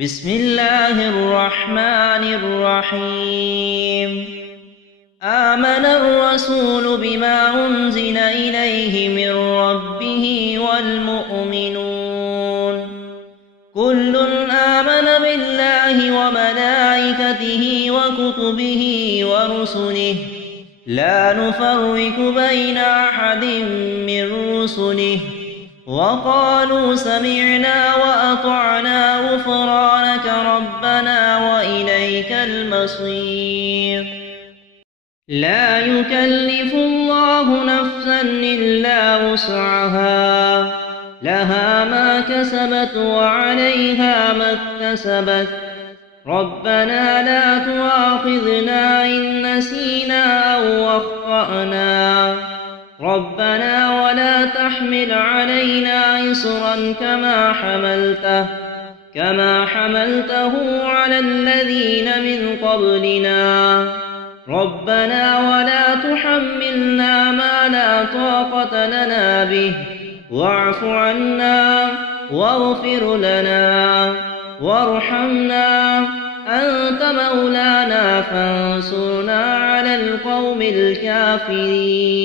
بسم الله الرحمن الرحيم آمن الرسول بما أنزل إليه من ربه والمؤمنون كل آمن بالله وملائكته وكتبه ورسله لا نفرق بين أحد من رسله وقالوا سمعنا وأطعنا غفرانك ربنا وإليك المصير لا يكلف الله نفسا إلا وسعها لها ما كسبت وعليها ما اكتسبت ربنا لا تؤاخذنا إن نسينا أو أخطأنا ربنا ولا تحمل علينا إصرا كما حملته على الذين من قبلنا ربنا ولا تحملنا ما لا طاقة لنا به واعف عنا واغفر لنا وارحمنا أنت مولانا فانصرنا على القوم الكافرين.